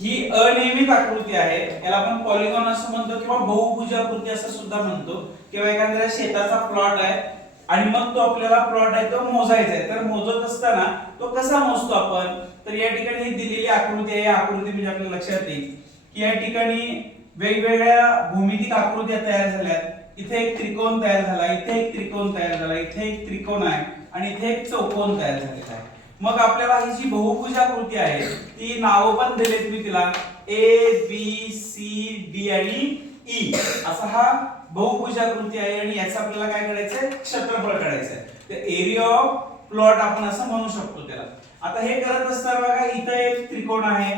ही अनियमित आकृती आहे, याला आपण पॉलिगॉन असं म्हणतो किंवा बहुभुजाकृती असं सुद्धा म्हणतो. किंवा एखाद्या शेताचा प्लॉट आहे आणि मग तो आपल्याला प्लॉट आहे तो मोजायचा आहे, तर मोजत असताना तो कसा मोजतो आपण, तर या ठिकाणी ही दिलेली आकृती आहे. आकृती म्हणजे आपल्या लक्षात येईल की या ठिकाणी वेगवेगळ्या भूमितिक आकृत्या तयार झाल्यात. इथे एक त्रिकोण तयार झाला, इथे एक त्रिकोण तयार झाला, इथे एक त्रिकोण आहे आणि इथे एक चौकोन तयार झालेला आहे. मग आपल्याला ही जी बहुभुजाकृती आहे ती नाव पण दिलेत मी तिला, ए बी सी डी आणि ई असा हा बहुभुजाकृती आहे. आणि याचं आपल्याला काय करायचंय, क्षेत्रफळ काढायचं आहे. तर एरिया ऑफ प्लॉट आपण असं म्हणू शकतो त्याला. आता हे करत असताना बघा इथं एक त्रिकोण आहे,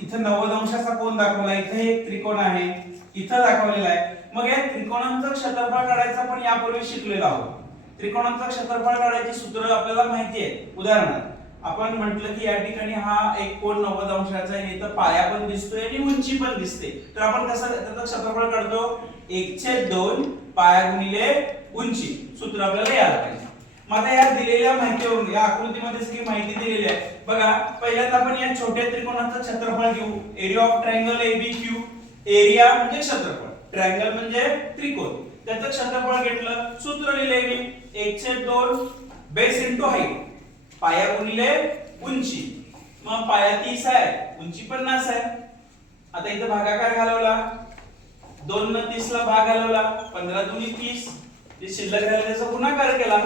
इथं 90 अंशाचा कोन दाखवला, इथे एक त्रिकोण आहे, इथं दाखवलेला आहे. मग या त्रिकोणांचं क्षेत्रफळ काढायचं आपण यापूर्वी शिकलेलो आहोत. त्रिकोणांचं क्षेत्रफळ काढायची सूत्र आपल्याला माहिती आहे. उदाहरणार्थ आपण म्हटलं की या ठिकाणी हा एक कोन 90 अंशाचा आहे, इथं पाया पण दिसतोय आणि उंची पण दिसते. तर आपण कसं त्याचं क्षेत्रफळ काढतो, 1/2 पाया गुणिले उंची. सूत्र आपल्याला यायला पाहिजे. मग आता या दिलेल्या माहितीवरून या आकृतीमध्ये सगळी माहिती दिलेली आहे. बघा पहिल्यांदा आपण या छोट्या त्रिकोणाचं क्षेत्रफळ घेऊ. Area of triangle A B Q. Area म्हणजे क्षेत्रफळ, ट्रायंगल म्हणजे त्रिकोण, त्याचं क्षेत्रफळ घेतलं. सूत्र लिहिले मी 1/2 बेस इनटू हाईट, पाया गुणिले उंची. मग पाया 30 आहे, उंची 50 आहे. आता इथं भागाकार घालवला, 2 न 30 ला भाग घालवला, 15 दुनी 30, जे शिल्लक राहिलं त्याचा गुणाकार केला,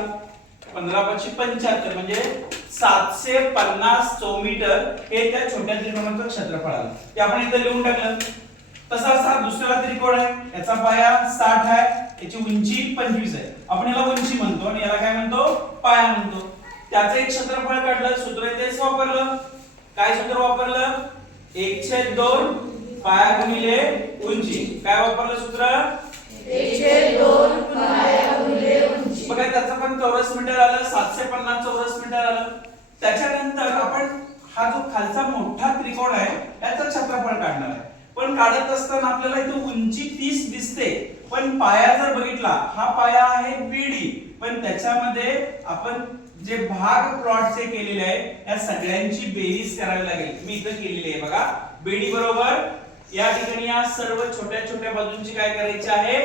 15 5 75 म्हणजे 750 चौमीटर हे त्या छोट्या त्रिकोणाचं क्षेत्रफळ आलं. ते आपण इथं लिहून टाकलं. तसाच हा दुसरा त्रिकोण आहे, याचा पाया 60 आहे, याची उंची 25 आहे. आपण याला उंची म्हणतो आणि याला काय म्हणतो, पाया म्हणतो. त्याचं एक क्षेत्रफळ काढलं, सूत्र तेच वापरलं. काय सूत्र वापरलं, 1/2 पाया गुणिले उंची. काय वापरलं सूत्र, 1/2 पाया गुणिले उंची. बघा त्याचं पण चौरस मीटर आलं, 750 चौरस मीटर आलं. त्याच्यानंतर आपण हा जो खालचा मोठा त्रिकोण आहे त्याचं क्षेत्रफळ काढणार आहे. पण काढत असताना आपल्याला इथे उंची 30 दिसते, पण पाया जर बघितला, हा पाया आहे बीडी, पण त्याच्यामध्ये आपण जे भाग प्लॉटचे केलेले आहे या सगळ्यांची बेरीज करावी लागेल. मी इथं केलेली आहे बघा. बीडी बरोबर या ठिकाणी या सर्व छोट्या छोट्या बाजूंची काय करायची आहे,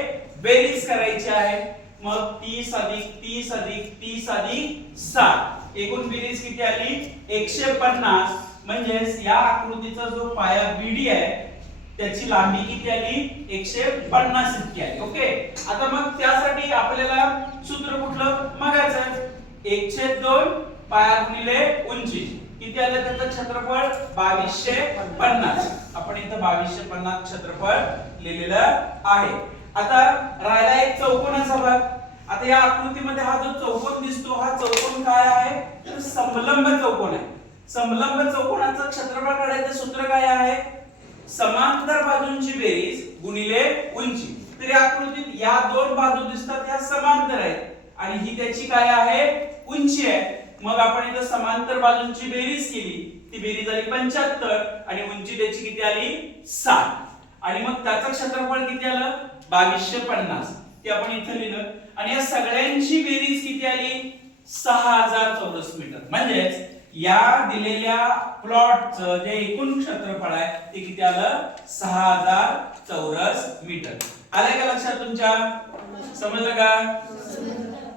बेरीज करायची आहे. मग 30 अधिक 30 अधिक 30 अधिक 60 एकूण बेरीज किती आली, 150. म्हणजे या आकृतीचा जो पाया बीडी आहे त्याची लांबी किती आली, 150 इतकी आली. ओके. आता मग त्यासाठी आपल्याला सूत्र कुठलं बघायचं, 1/2 पाया गुणिले उंची. किती आलं त्याचं क्षेत्रफळ, 2250. आपण इथं 2250 क्षेत्रफळ लिहिलेलं आहे. आता राहिला एक चौकोनाचा भाग. आता या आकृतीमध्ये हा जो चौकोन दिसतो, हा चौकोन काय आहे, तर समलंब चौकोन आहे. समलंब चौकोनाचं क्षेत्रफळ काढायचं सूत्र काय आहे, समांतर बाजूंची बेरीज गुणिले उंची. तर या आकृतीत या दोन बाजू दिसतात, या समांतर आहेत आणि ही त्याची काय आहे, उंची आहे. मग आपण इथं समांतर बाजूंची बेरीज केली, ती बेरीज आली 75 आणि उंची त्याची किती आली, 60. आणि मग त्याचं क्षेत्रफळ किती आलं, 2250. ते आपण इथं लिहिलं. आणि या सगळ्यांची बेरीज किती आली, 6000 चौरस मीटर. म्हणजेच या दिलेल्या प्लॉटचं जे एकूण क्षेत्रफळ आहे ते किती आलं, 6000 चौरस मीटर. आलं का लक्षात तुमच्या, समजलं का?